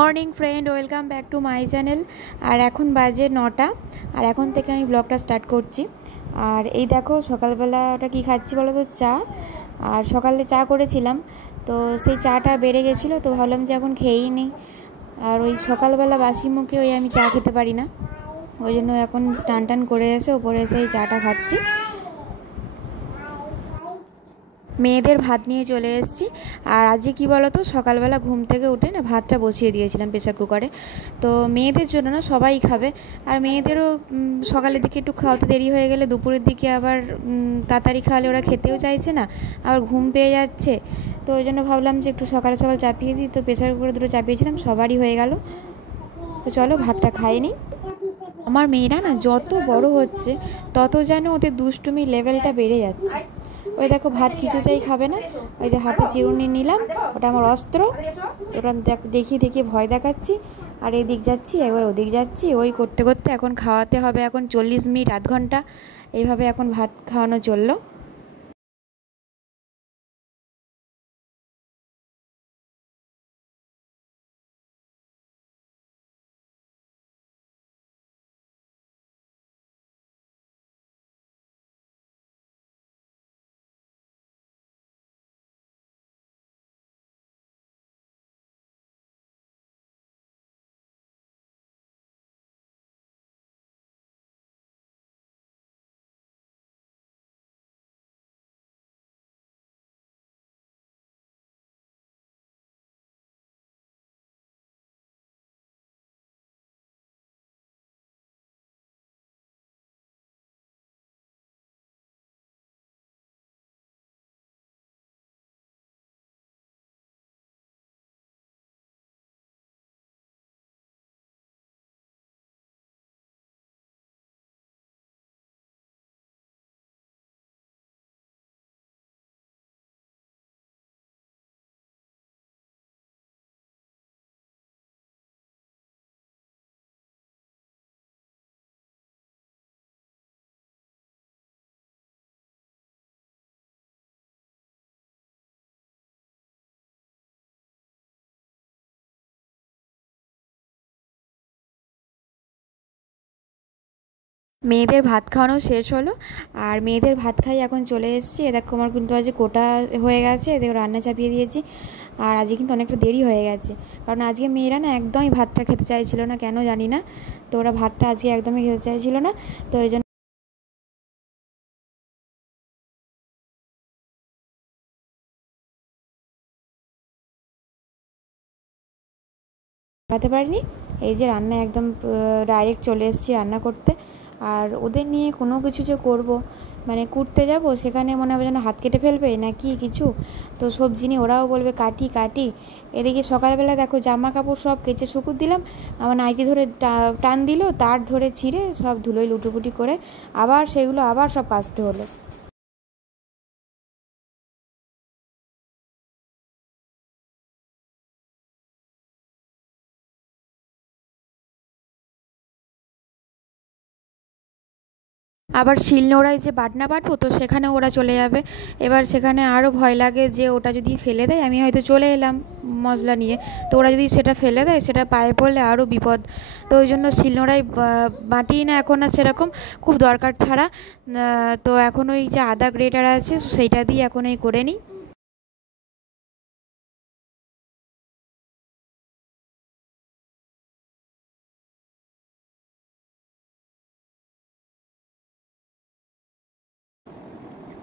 Morning friend, welcome back to my channel. আর এখন বাজে 9টা, আর এখন থেকে আমি ব্লগটা স্টার্ট করছি। আর এই দেখো সকালবেলা ওটা কী খাচ্ছি বলো তো, চা। আর সকালে চা করেছিলাম, তো সেই চাটা বেড়ে গেছিলো, তো ভাবলাম যে এখন খেয়েই নিই। আর ওই সকালবেলা বাসি মুখে আমি চা খেতে পারি না, ওই জন্য এখন স্নান টান করে এসে ওপরে এসে এই চাটা খাচ্ছি। মেয়েদের ভাত নিয়ে চলে এসেছি। আর আজকে কী বলো তো, সকালবেলা ঘুম থেকে উঠে না ভাতটা বসিয়ে দিয়েছিলাম প্রেসার কুকারে। তো মেয়েদের জন্য না, সবাই খাবে, আর মেয়েদেরও সকালের দিকে একটু খাওয়াতে দেরি হয়ে গেলে দুপুরের দিকে আবার তাড়াতাড়ি খাওয়ালে ওরা খেতেও চাইছে না, আবার ঘুম পেয়ে যাচ্ছে। তো ওই জন্য ভাবলাম যে একটু সকাল সকাল চাপিয়ে দিই, তো প্রেসার কুকারে দুটো চাপিয়েছিলাম, সবারই হয়ে গেল। তো চলো ভাতটা খাইয়ে নিই। আমার মেয়েরা না যত বড় হচ্ছে তত যেন ওদের দুষ্টুমি লেভেলটা বেড়ে যাচ্ছে। ওই দেখো ভাত কিছুতেই খাবে না, ওই যে হাতে চিরুনি নিলাম, ওটা আমার অস্ত্র। ওটা দেখিয়ে দেখিয়ে ভয় দেখাচ্ছি, আর এদিক যাচ্ছি এবার ওদিক যাচ্ছি, ওই করতে করতে এখন খাওয়াতে হবে এখন 40 মিনিট আধ ঘন্টা, এইভাবে এখন ভাত খাওয়ানো চললো। মেয়েদের ভাত খাওয়ানো শেষ হলো, আর মেয়েদের ভাত খাই এখন চলে এসেছি। এ দেখো আমার কিন্তু আজকে কোটা হয়ে গেছে, এদের রান্না চাপিয়ে দিয়েছি। আর আজকে কিন্তু অনেকটা দেরি হয়ে গেছে, কারণ আজকে মেয়েরা না একদমই ভাতটা খেতে চাইছিল না, কেন জানি না। তো ওরা ভাতটা আজকে একদমই খেতে চাইছিল না, তো এই জন্য খাতে পারিনি। এই যে রান্না একদম ডাইরেক্ট চলে এসেছি রান্না করতে। আর ওদের নিয়ে কোনো কিছু যে করব, মানে কুটতে যাব, সেখানে মনে হবে যেন হাত কেটে ফেলবে না কি কিছু। তো সবজি নিয়ে ওরাও বলবে কাটি কাটি। এদিকে সকালবেলা দেখো জামা কাপড় সব কেচে শুকুর দিলাম, আমার নাইটি ধরে টান দিল, তার ধরে ছিঁড়ে সব ধুলোয় লুটোপুটি করে আবার সেগুলো আবার সব কাচতে হলো। আবার শিলনোড়ায় যে বাটনা বাটবো, তো সেখানে ওরা চলে যাবে। এবার সেখানে আরও ভয় লাগে যে ওটা যদি ফেলে দেয়, আমি হয়তো চলে এলাম মশলা নিয়ে, তো ওরা যদি সেটা ফেলে দেয়, সেটা পায়ে পড়লে আরও বিপদ। তো ওই জন্য শিলনোড়ায় বাটি না এখন আর সেরকম, খুব দরকার ছাড়া। তো এখন ওই যে আদা গ্রেটার আছে সেইটা দিয়ে এখন এই করে নিই।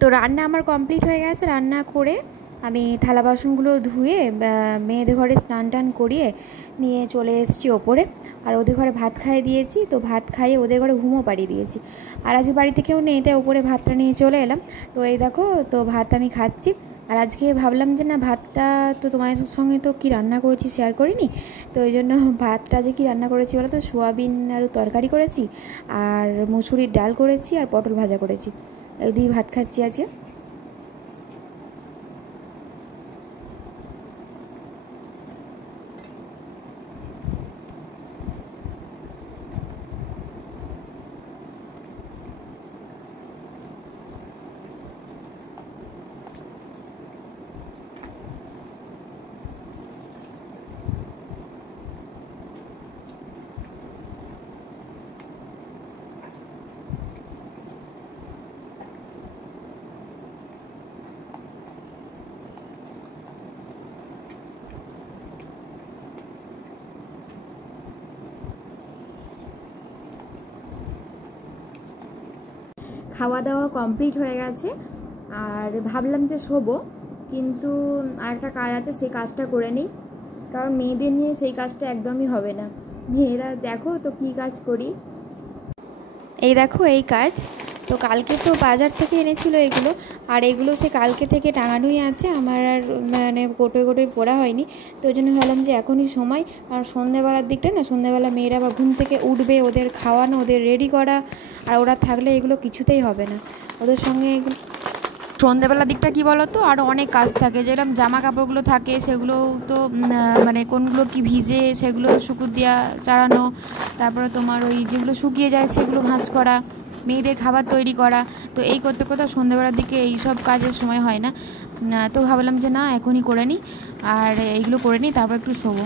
তো রান্না আমার কমপ্লিট হয়ে গেছে, রান্না করে আমি থালা বাসনগুলো ধুয়ে মেয়েদের ঘরে স্নান টান করিয়ে নিয়ে চলে এসেছি ওপরে। আর ওদের ঘরে ভাত খাইয়ে দিয়েছি, তো ভাত খাইয়ে ওদের ঘরে ঘুমও পাড়িয়ে দিয়েছি। আর আজকে বাড়িতে কেউ নেই, তাই ওপরে ভাতটা নিয়ে চলে এলাম। তো এই দেখো, তো ভাত আমি খাচ্ছি। আর আজকে ভাবলাম যে না, ভাতটা তো তোমার সঙ্গে তো কী রান্না করেছি শেয়ার করিনি, তো এই জন্য ভাতটা যে কী রান্না করেছি বলো তো, সোয়াবিন আর তরকারি করেছি, আর মুসুরির ডাল করেছি, আর পটল ভাজা করেছি। এই দিয়ে ভাত খাচ্ছি আজকে। খাওয়া দাওয়া কমপ্লিট হয়ে গেছে, আর ভাবলাম যে শোবো, কিন্তু আরেকটা কাজ আছে, সেই কাজটা করে নিই, কারণ মেয়েদের নিয়ে সেই কাজটা একদমই হবে না। মেয়েরা দেখো তো কী কাজ করি। এই দেখো এই কাজ, তো কালকে তো বাজার থেকে এনেছিল এগুলো, আর এগুলো সে কালকে থেকে টাঙানোই আছে, আমার আর মানে গোটোয় গোটোয় পড়া হয়নি। তো ওই জন্য ভাবলাম যে এখনই সময়, আর সন্ধ্যেবেলার দিকটা না, সন্ধ্যেবেলা মেয়েরা আবার ঘুম থেকে উঠবে, ওদের খাওয়ানো, ওদের রেডি করা, আর ওরা থাকলে এগুলো কিছুতেই হবে না, ওদের সঙ্গে এগুলো সন্ধ্যেবেলার দিকটা কী বলো তো, আরও অনেক কাজ থাকে, যেরকম জামা কাপড়গুলো থাকে সেগুলো তো মানে কোনগুলো কি ভিজে সেগুলো শুকুর দেওয়া চাড়ানো, তারপরে তোমার ওই যেগুলো শুকিয়ে যায় সেগুলো ভাঁজ করা, মেয়েদের খাবার তৈরি করা, তো এই করতে করতে সন্ধ্যেবেলার দিকে এই সব কাজের সময় হয় না। তো ভাবলাম যে না এখনই করে নিই, আর এইগুলো করে নিই, তারপর একটু শোবো।